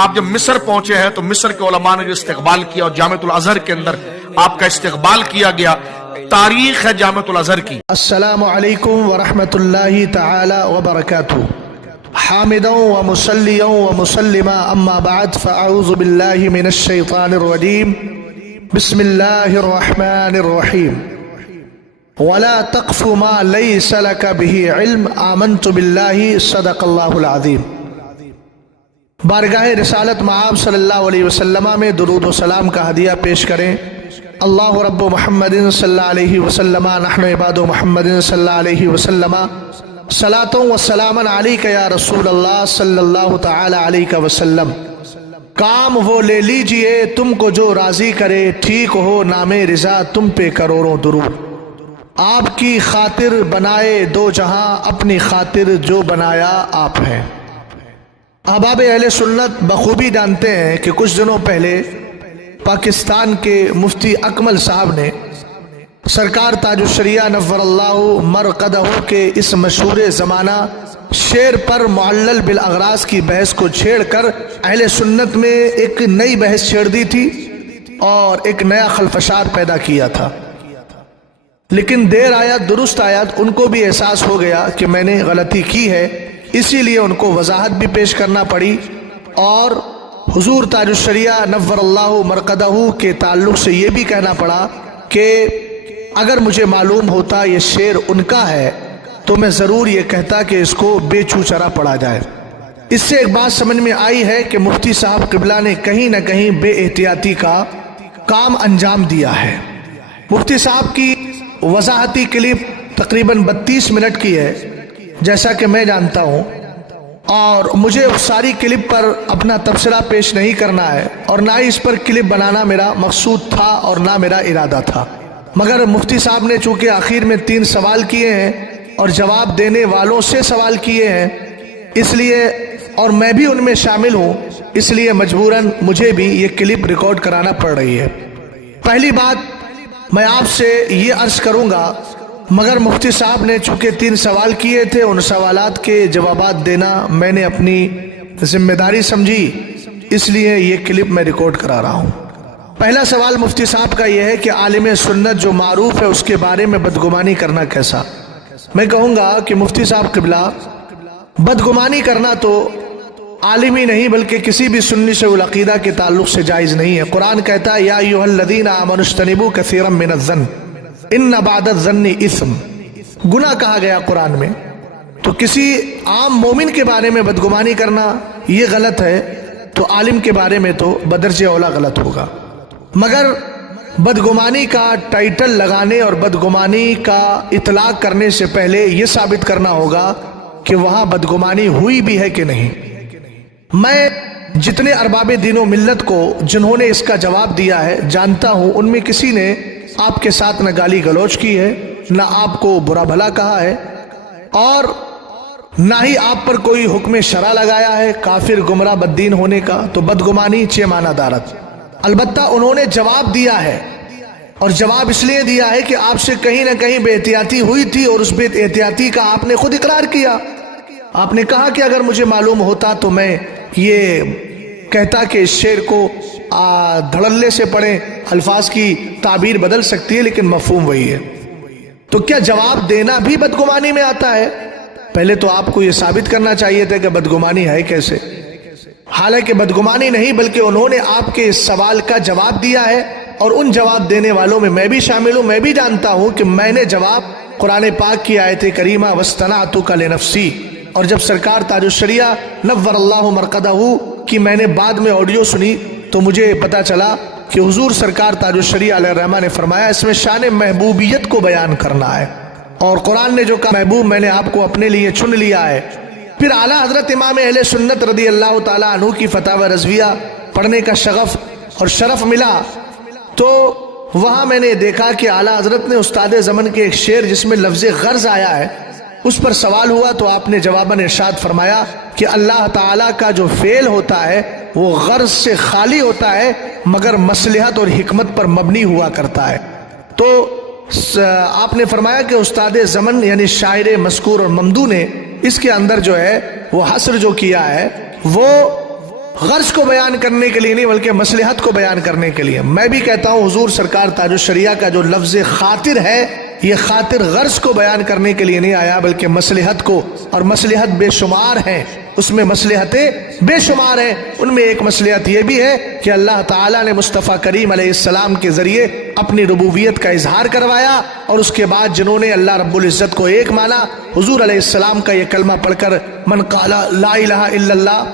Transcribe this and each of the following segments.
آپ جب مصر پہنچے ہیں تو مصر کے علماء نے جو استقبال کیا اور جامعۃ الازہر کے اندر آپ کا استقبال کیا گیا، تاریخ ہے جامعۃ الازہر کی۔ السلام علیکم ورحمۃ اللہ تعالی وبرکاتہ۔ حامدا ومصلیا ومسلما اما بعد فاعوذ باللہ من الشیطان الرجیم بسم اللہ الرحمن الرحیم ولا تقف ما لیس لک به علم آمنت باللہ صدق اللہ العظیم۔ بارگاہ رسالت مآب صلی اللہ علیہ وسلم میں درود و سلام کا ہدیہ پیش کریں۔ اللہ رب محمد صلی اللہ علیہ وسلم نحن عباد محمد صلی اللہ علیہ وسلم صلاۃ و سلام علیک یا رسول اللہ صلی اللہ تعالی علیہ وسلم۔ کام وہ لے لیجئے تم کو جو راضی کرے، ٹھیک ہو نام رضا تم پہ کروڑوں درود۔ آپ کی خاطر بنائے دو جہاں، اپنی خاطر جو بنایا آپ ہیں۔ احباب اہل سنت بخوبی جانتے ہیں کہ کچھ دنوں پہلے پاکستان کے مفتی اکمل صاحب نے سرکار تاج الشریعہ نور اللہ مرقدہ کے اس مشہور زمانہ شعر پر معلل بالاغراض کی بحث کو چھیڑ کر اہل سنت میں ایک نئی بحث چھیڑ دی تھی اور ایک نیا خلفشار پیدا کیا تھا۔ لیکن دیر آیت درست آیت ان کو بھی احساس ہو گیا کہ میں نے غلطی کی ہے، اسی لیے ان کو وضاحت بھی پیش کرنا پڑی اور حضور تاج الشریعہ نور اللہ مرقدہ کے تعلق سے یہ بھی کہنا پڑا کہ اگر مجھے معلوم ہوتا یہ شعر ان کا ہے تو میں ضرور یہ کہتا کہ اس کو بے چوچرا پڑھا جائے۔ اس سے ایک بات سمجھ میں آئی ہے کہ مفتی صاحب قبلہ نے کہیں نہ کہیں بے احتیاطی کا کام انجام دیا ہے۔ مفتی صاحب کی وضاحتی کلپ تقریباً 32 منٹ کی ہے جیسا کہ میں جانتا ہوں، اور مجھے ساری کلپ پر اپنا تبصرہ پیش نہیں کرنا ہے اور نہ ہی اس پر کلپ بنانا میرا مقصود تھا اور نہ میرا ارادہ تھا، مگر مفتی صاحب نے چونکہ آخر میں 3 سوال کیے ہیں اور جواب دینے والوں سے سوال کیے ہیں، اس لیے اور میں بھی ان میں شامل ہوں، اس لیے مجبوراً مجھے بھی یہ کلپ ریکارڈ کرانا پڑ رہی ہے۔ پہلی بات میں آپ سے یہ عرض کروں گا، مگر مفتی صاحب نے چونکہ 3 سوال کیے تھے، ان سوالات کے جوابات دینا میں نے اپنی ذمہ داری سمجھی، اس لیے یہ کلپ میں ریکارڈ کرا رہا ہوں۔ پہلا سوال مفتی صاحب کا یہ ہے کہ عالم سنت جو معروف ہے اس کے بارے میں بدگمانی کرنا کیسا؟ میں کہوں گا کہ مفتی صاحب قبلہ بدگمانی کرنا تو عالم ہی نہیں بلکہ کسی بھی سنی سے العقیدہ کے تعلق سے جائز نہیں ہے۔ قرآن کہتا ہے یا ایھا الذین آمنوا اجتنبوا کثیرا من الظن ان بعد الظن اثم، گناہ کہا گیا قرآن میں، تو کسی عام مومن کے بارے میں بدگمانی کرنا یہ غلط ہے تو عالم کے بارے میں تو بدرجہ اولا غلط ہوگا۔ مگر بدگمانی کا ٹائٹل لگانے اور بدگمانی کا اطلاق کرنے سے پہلے یہ ثابت کرنا ہوگا کہ وہاں بدگمانی ہوئی بھی ہے کہ نہیں۔ میں جتنے ارباب دین و ملت کو جنہوں نے اس کا جواب دیا ہے جانتا ہوں، ان میں کسی نے آپ کے ساتھ نہ گالی گلوچ کی ہے، نہ آپ کو برا بھلا کہا ہے، اور نہ ہی آپ پر کوئی حکم شرع لگایا ہے کافر گمراہ بددین ہونے کا، تو بدگمانی چہ معنی دارت۔ البتہ انہوں نے جواب دیا ہے، اور جواب اس لیے دیا ہے کہ آپ سے کہیں نہ کہیں بے احتیاطی ہوئی تھی، اور اس بے احتیاطی کا آپ نے خود اقرار کیا۔ آپ نے کہا کہ اگر مجھے معلوم ہوتا تو میں یہ کہتا کہ اس شعر کو دھڑلے سے پڑھیں، الفاظ کی تعبیر بدل سکتی ہے لیکن مفہوم وہی ہے۔ تو کیا جواب دینا بھی بدگمانی میں آتا ہے؟ پہلے تو آپ کو یہ ثابت کرنا چاہیے تھا کہ بدگمانی ہے کیسے۔ حالانکہ بدگمانی نہیں بلکہ انہوں نے آپ کے اس سوال کا جواب دیا ہے، اور ان جواب دینے والوں میں بھی شامل ہوں۔ میں بھی جانتا ہوں کہ میں نے جواب قرآن پاک کی آیت کریمہ وَاصْطَنَعْتُكَ لِنَفْسِي اور جب سرکار تاج الشریعہ نور اللہ مرقدہ کی میں نے بعد میں آڈیو سنی تو مجھے پتا چلا کہ حضور سرکار تاج الشریعہ علیہ الرحمہ نے فرمایا اس میں شان محبوبیت کو بیان کرنا ہے، اور قرآن نے جو کہا محبوب میں نے آپ کو اپنے لیے چن لیا ہے۔ پھر اعلیٰ حضرت امام اہل سنت رضی اللہ تعالیٰ عنہ کی فتاوی رضویہ پڑھنے کا شغف اور شرف ملا، تو وہاں میں نے دیکھا کہ اعلیٰ حضرت نے استاد زمن کے ایک شعر جس میں لفظ غرض آیا ہے اس پر سوال ہوا، تو آپ نے جواباً ارشاد فرمایا کہ اللہ تعالیٰ کا جو فعل ہوتا ہے وہ غرض سے خالی ہوتا ہے مگر مصلحت اور حکمت پر مبنی ہوا کرتا ہے۔ تو آپ نے فرمایا کہ استاد زمن یعنی شاعر مذکور اور ممدوح نے اس کے اندر جو ہے وہ حصر جو کیا ہے وہ غرض کو بیان کرنے کے لیے نہیں بلکہ مصلحت کو بیان کرنے کے لیے۔ میں بھی کہتا ہوں حضور سرکار تاج الشریعہ کا جو لفظ خاطر ہے یہ خاطر غرض کو بیان کرنے کے لیے نہیں آیا بلکہ مصلحت کو، اور مصلحت بے شمار ہیں، اس میں مصلحتیں بے شمار ہیں۔ ان میں ایک مصلحت یہ بھی ہے کہ اللہ تعالیٰ نے مصطفیٰ کریم علیہ السلام کے ذریعے اپنی ربوبیت کا اظہار کروایا، اور اس کے بعد جنہوں نے اللہ رب العزت کو ایک مانا، حضور علیہ السلام کا یہ کلمہ پڑھ کر من قال لا الہ الا اللہ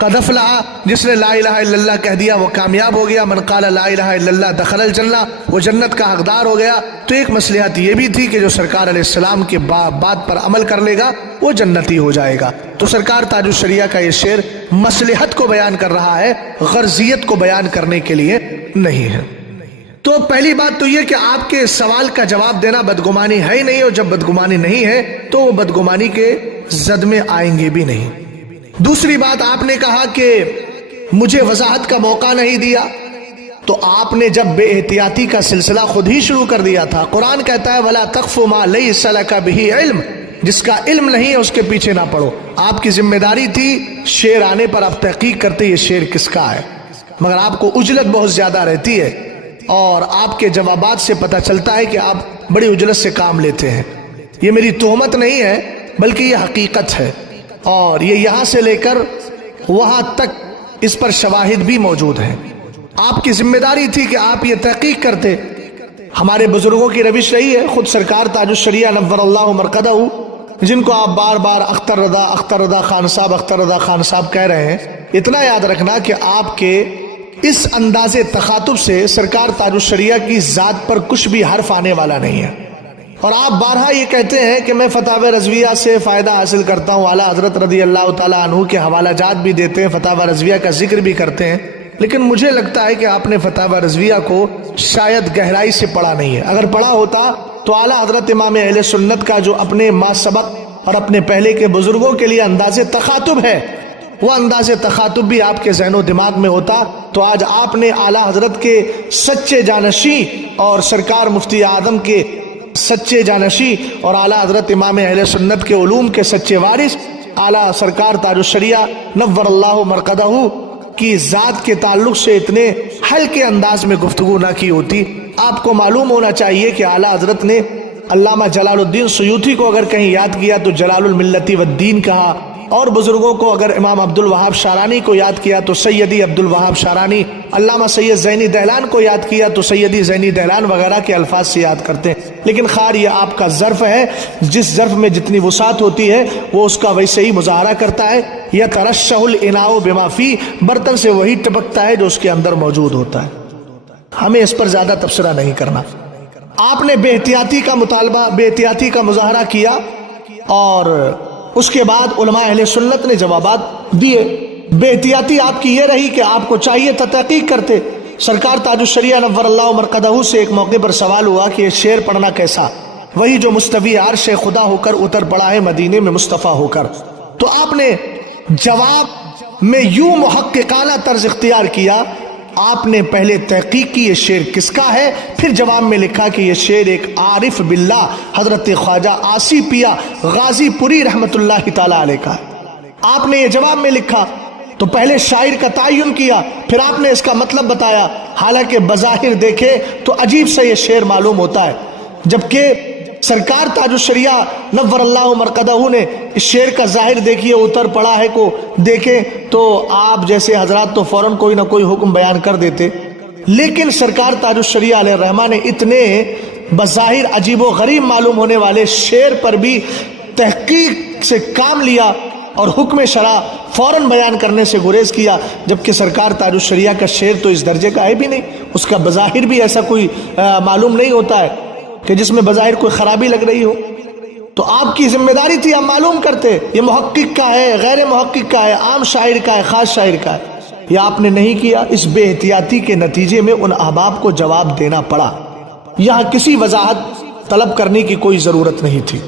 قد افلح، جس نے لا الہ الا اللہ کہہ دیا وہ کامیاب ہو گیا، من قال لا الہ الا اللہ دخل الجنہ، وہ جنت کا حقدار ہو گیا۔ تو ایک مصلحت یہ بھی تھی کہ جو سرکار علیہ السلام کے بات پر عمل کر لے گا وہ جنتی ہو جائے گا۔ تو سرکار تاج الشریعہ کا یہ شعر مصلحت کو بیان کر رہا ہے، غرضیت کو بیان کرنے کے لیے نہیں ہے۔ تو پہلی بات تو یہ کہ آپ کے سوال کا جواب دینا بدگمانی ہے ہی نہیں، اور جب بدگمانی نہیں ہے تو وہ بدگمانی کے زد میں آئیں گے بھی نہیں۔ دوسری بات، آپ نے کہا کہ مجھے وضاحت کا موقع نہیں دیا، تو آپ نے جب بے احتیاطی کا سلسلہ خود ہی شروع کر دیا تھا۔ قرآن کہتا ہے وَلَا تَقْفُ مَا لَيْسَ لَكَ بِهِ عِلْمٌ، جس کا علم نہیں ہے اس کے پیچھے نہ پڑو۔ آپ کی ذمہ داری تھی شعر آنے پر آپ تحقیق کرتے یہ شعر کس کا ہے، مگر آپ کو عجلت بہت زیادہ رہتی ہے، اور آپ کے جوابات سے پتہ چلتا ہے کہ آپ بڑی عجلت سے کام لیتے ہیں۔ یہ میری تہمت نہیں ہے بلکہ یہ حقیقت ہے، اور یہ یہاں سے لے کر وہاں تک اس پر شواہد بھی موجود ہیں۔ آپ کی ذمہ داری تھی کہ آپ یہ تحقیق کرتے۔ ہمارے بزرگوں کی روش رہی ہے، خود سرکار تاج الشریعہ نور اللہ مرقدہ، جن کو آپ بار بار اختر رضا خان صاحب کہہ رہے ہیں، اتنا یاد رکھنا کہ آپ کے اس انداز تخاطب سے سرکار تاج الشریعہ کی ذات پر کچھ بھی حرف آنے والا نہیں ہے، اور آپ بارہا یہ کہتے ہیں کہ میں فتاوی رضویہ سے فائدہ حاصل کرتا ہوں، اعلیٰ حضرت رضی اللہ تعالیٰ عنہ کے حوالہ جات بھی دیتے ہیں، فتاوی رضویہ کا ذکر بھی کرتے ہیں، لیکن مجھے لگتا ہے کہ آپ نے فتاوی رضویہ کو شاید گہرائی سے پڑھا نہیں ہے۔ اگر پڑھا ہوتا تو اعلیٰ حضرت امام اہل سنت کا جو اپنے ما سبق اور اپنے پہلے کے بزرگوں کے لیے انداز تخاطب ہے، وہ انداز تخاطب بھی آپ کے ذہن و دماغ میں ہوتا تو آج آپ نے اعلیٰ حضرت کے سچے جانشی اور سرکار مفتی اعظم کے سچے جانشی اور اعلیٰ حضرت امام اہل سنت کے علوم کے سچے وارث اعلیٰ سرکار تاج الشریعہ نور اللہ مرقدہ کی ذات کے تعلق سے اتنے ہلکے انداز میں گفتگو نہ کی ہوتی۔ آپ کو معلوم ہونا چاہیے کہ اعلیٰ حضرت نے علامہ جلال الدین سیوطی کو اگر کہیں یاد کیا تو جلال الملتی والدین کہا، اور بزرگوں کو اگر امام عبد الوہاب شارانی کو یاد کیا تو سیدی عبد الوہاب شارانی، علامہ سید زینی دہلان کو یاد کیا تو سیدی زینی دہلان وغیرہ کے الفاظ سے یاد کرتے ہیں۔ لیکن خیر یہ آپ کا ظرف ہے، جس ظرف میں جتنی وسعت ہوتی ہے وہ اس کا ویسے ہی مظاہرہ کرتا ہے۔ یترشح الاناء بما فی، برتن سے وہی ٹپکتا ہے جو اس کے اندر موجود ہوتا ہے، ہمیں اس پر زیادہ تبصرہ نہیں کرنا۔ آپ نے بے احتیاطی کا مطالبہ، بے احتیاطی کا مظاہرہ کیا، اور اس کے بعد علماء اہل سنت نے جوابات دیے۔ بے احتیاطی آپ کی یہ رہی کہ آپ کو چاہیے تھا تحقیق کرتے۔ سرکار تاج الشریعہ نور اللہ مرقدہ سے ایک موقع پر سوال ہوا کہ یہ شعر پڑھنا کیسا، وہی جو مستوی عرش خدا ہو کر اتر پڑا ہے مدینے میں مصطفیٰ ہو کر۔ تو آپ نے جواب میں یوں محققانہ طرز اختیار کیا، آپ نے پہلے تحقیق کی یہ شعر کس کا ہے، پھر جواب میں لکھا کہ یہ شعر ایک عارف باللہ حضرت خواجہ آسی پیا غازی پوری رحمت اللہ تعالیٰ علیہ کا ہے۔ آپ نے یہ جواب میں لکھا تو پہلے شاعر کا تعین کیا، پھر آپ نے اس کا مطلب بتایا، حالانکہ بظاہر دیکھے تو عجیب سے یہ شعر معلوم ہوتا ہے، جبکہ سرکار تاج الشریعہ نور اللہ مرقدہ نے اس شعر کا ظاہر دیکھیے اتر پڑا ہے کو دیکھیں تو آپ جیسے حضرات تو فوراً کوئی نہ کوئی حکم بیان کر دیتے، لیکن سرکار تاج الشریعہ علیہ الرحمہ نے اتنے بظاہر عجیب و غریب معلوم ہونے والے شعر پر بھی تحقیق سے کام لیا اور حکم شرع فوراً بیان کرنے سے گریز کیا، جبکہ سرکار تاج الشریعہ کا شعر تو اس درجے کا ہے بھی نہیں، اس کا بظاہر بھی ایسا کوئی معلوم نہیں ہوتا ہے کہ جس میں بظاہر کوئی خرابی لگ رہی ہو۔ تو آپ کی ذمہ داری تھی آپ معلوم کرتے یہ محقق کا ہے، غیر محقق کا ہے، عام شاعر کا ہے، خاص شاعر کا ہے، یہ آپ نے نہیں کیا۔ اس بے احتیاطی کے نتیجے میں ان احباب کو جواب دینا پڑا، یہاں کسی وضاحت طلب کرنے کی کوئی ضرورت نہیں تھی۔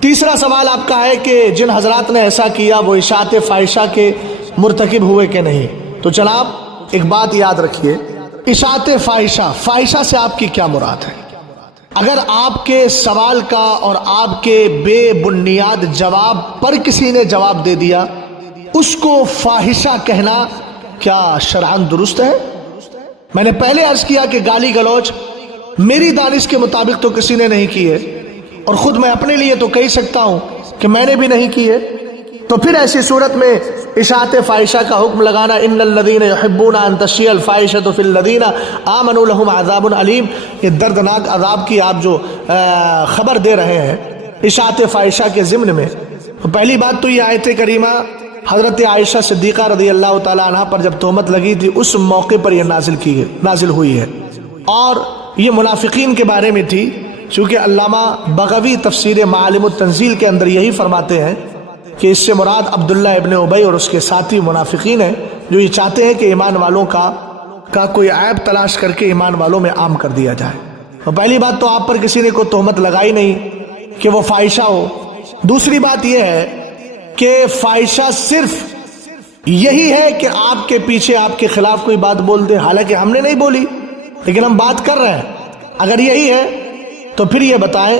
تیسرا سوال آپ کا ہے کہ جن حضرات نے ایسا کیا وہ اشاعت فاحشہ کے مرتکب ہوئے کہ نہیں، تو جناب ایک بات یاد رکھیے، اشاعت فاحشہ سے آپ کی کیا مراد ہے؟ اگر آپ کے سوال کا اور آپ کے بے بنیاد جواب پر کسی نے جواب دے دیا اس کو فاحشہ کہنا کیا شرعاً درست ہے؟ میں نے پہلے عرض کیا کہ گالی گلوچ میری دانش کے مطابق تو کسی نے نہیں کی ہے، اور خود میں اپنے لیے تو کہہ سکتا ہوں کہ میں نے بھی نہیں کی ہے۔ تو پھر ایسی صورت میں اشاعت فاحشہ کا حکم لگانا، ان الذین یحبون ان تشیع الفاحشۃ فی الذین آمنوا لهم عذاب علیم، یہ دردناک عذاب کی آپ جو خبر دے رہے ہیں اشاعت فاحشہ کے ضمن میں۔ پہلی بات تو یہ آیت کریمہ حضرت عائشہ صدیقہ رضی اللہ تعالی عنہ پر جب تہمت لگی تھی اس موقع پر یہ نازل ہوئی ہے، اور یہ منافقین کے بارے میں تھی، چونکہ علامہ بغوی تفسیر معالم التنزیل کے اندر یہی فرماتے ہیں کہ اس سے مراد عبداللہ ابن ابی اور اس کے ساتھی منافقین ہیں جو یہ چاہتے ہیں کہ ایمان والوں کا کوئی عیب تلاش کر کے ایمان والوں میں عام کر دیا جائے۔ اور پہلی بات تو آپ پر کسی نے کوئی تہمت لگائی نہیں کہ وہ فاحشہ ہو۔ دوسری بات یہ ہے کہ فاحشہ صرف یہی ہے کہ آپ کے پیچھے آپ کے خلاف کوئی بات بول دے، حالانکہ ہم نے نہیں بولی لیکن ہم بات کر رہے ہیں۔ اگر یہی ہے تو پھر یہ بتائیں